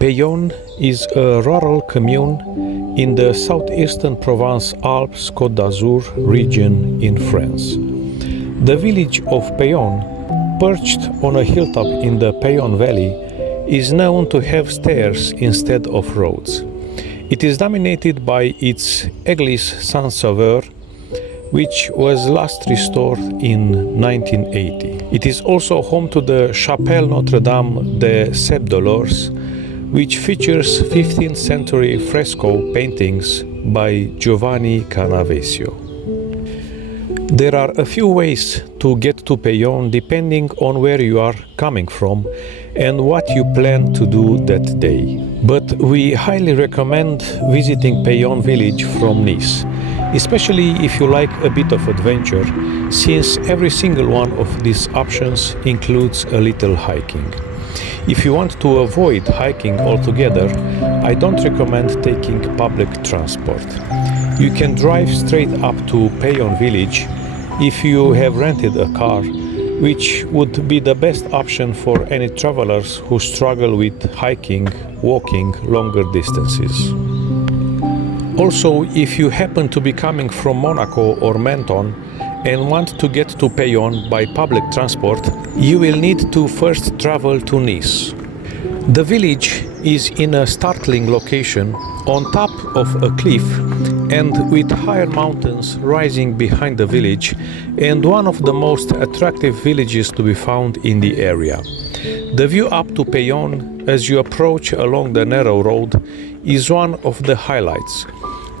Peillon is a rural commune in the southeastern Provence-Alpes Côte d'Azur region in France. The village of Peillon, perched on a hilltop in the Peillon Valley, is known to have stairs instead of roads. It is dominated by its Église Saint-Sauveur, which was last restored in 1980. It is also home to the Chapelle Notre-Dame de Sept-Dolors, which features 15th century fresco paintings by Giovanni Canavesio. There are a few ways to get to Peillon depending on where you are coming from and what you plan to do that day. But we highly recommend visiting Peillon Village from Nice, especially if you like a bit of adventure, since every single one of these options includes a little hiking. If you want to avoid hiking altogether, I don't recommend taking public transport. You can drive straight up to Peillon Village if you have rented a car, which would be the best option for any travelers who struggle with hiking, walking longer distances. Also, if you happen to be coming from Monaco or Menton and want to get to Peillon by public transport, you will need to first travel to Nice. The village is in a startling location on top of a cliff and with higher mountains rising behind the village, and one of the most attractive villages to be found in the area. The view up to Peillon as you approach along the narrow road is one of the highlights,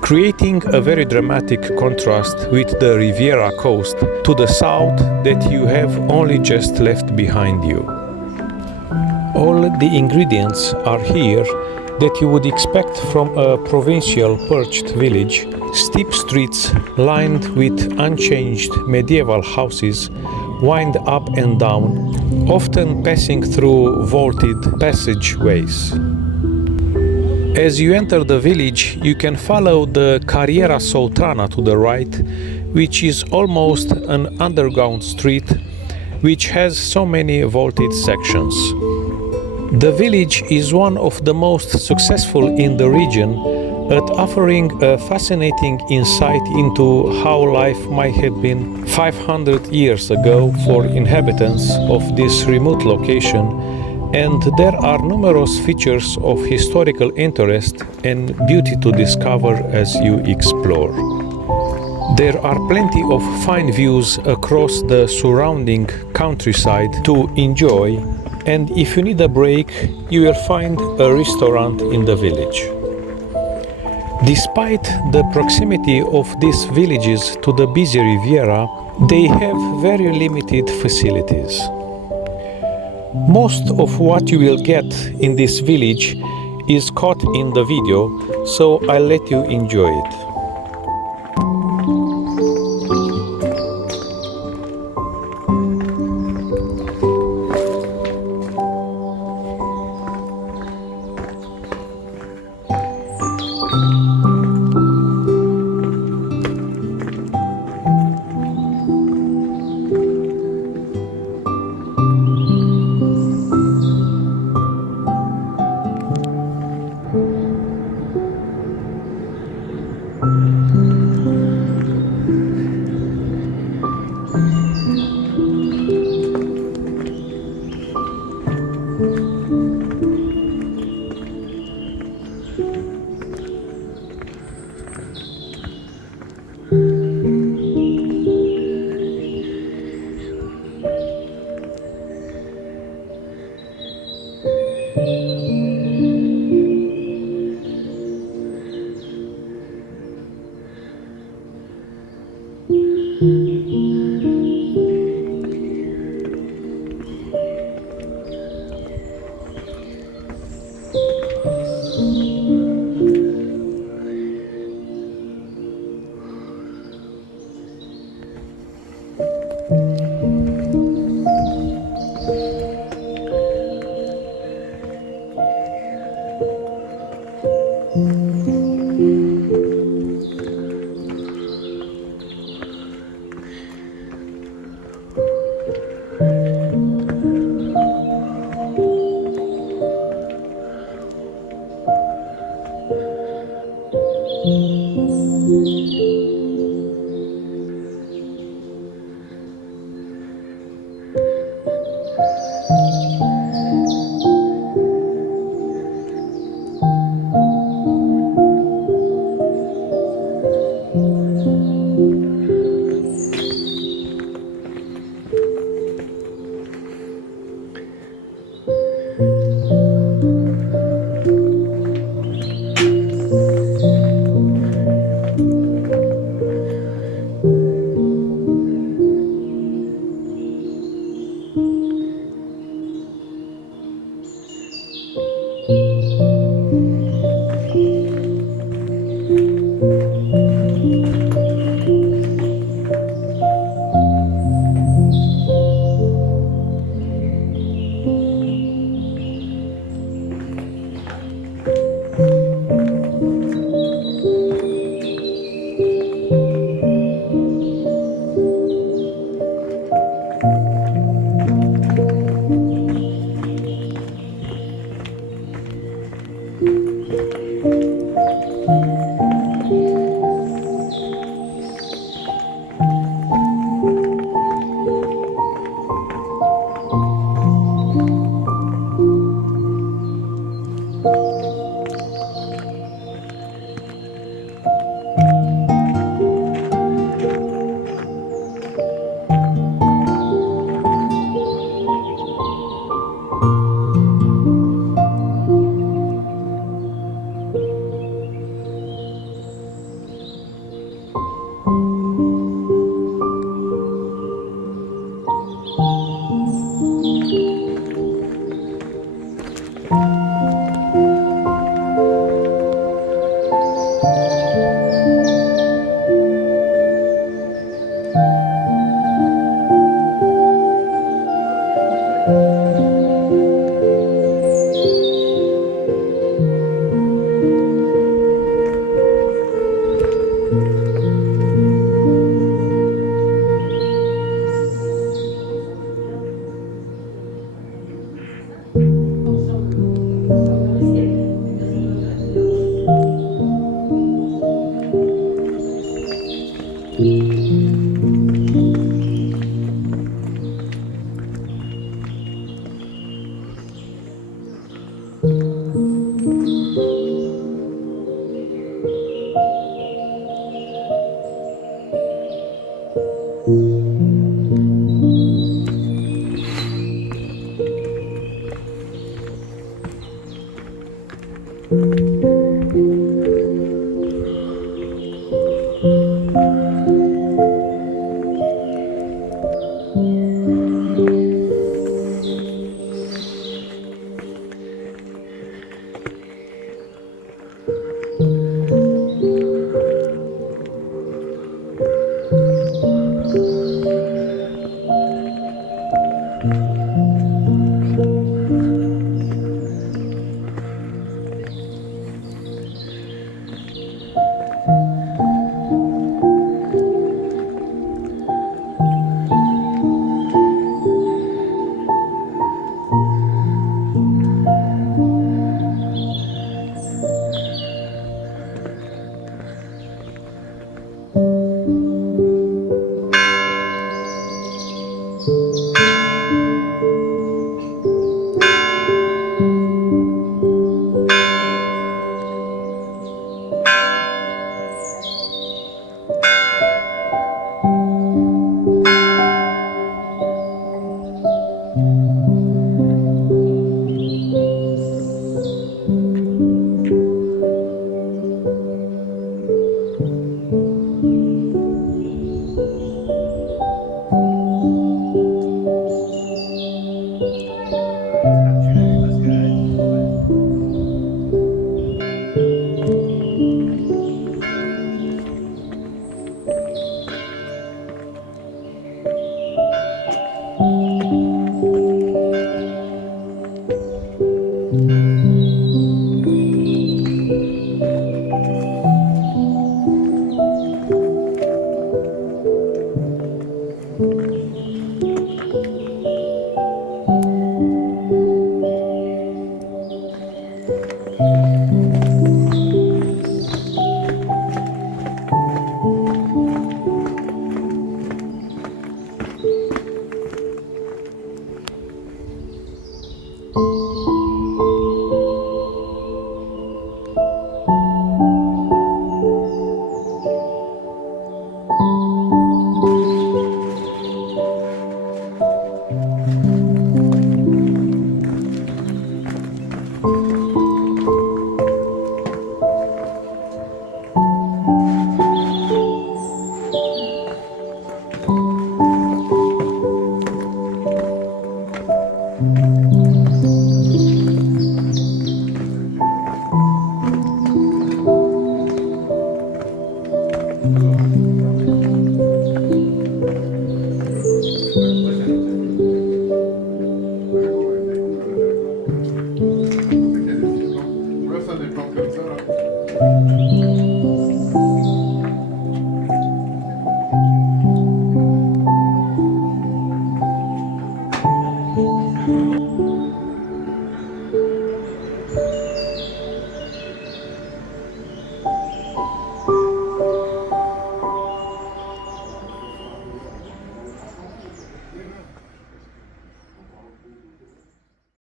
creating a very dramatic contrast with the Riviera coast to the south that you have only just left behind you. All the ingredients are here that you would expect from a provincial perched village: steep streets lined with unchanged medieval houses wind up and down, often passing through vaulted passageways. As you enter the village, you can follow the Carriera Soutrana to the right, which is almost an underground street which has so many vaulted sections. The village is one of the most successful in the region at offering a fascinating insight into how life might have been 500 years ago for inhabitants of this remote location, and there are numerous features of historical interest and beauty to discover as you explore. There are plenty of fine views across the surrounding countryside to enjoy, and if you need a break, you will find a restaurant in the village. Despite the proximity of these villages to the busy Riviera, they have very limited facilities. Most of what you will get in this village is caught in the video, so I'll let you enjoy it.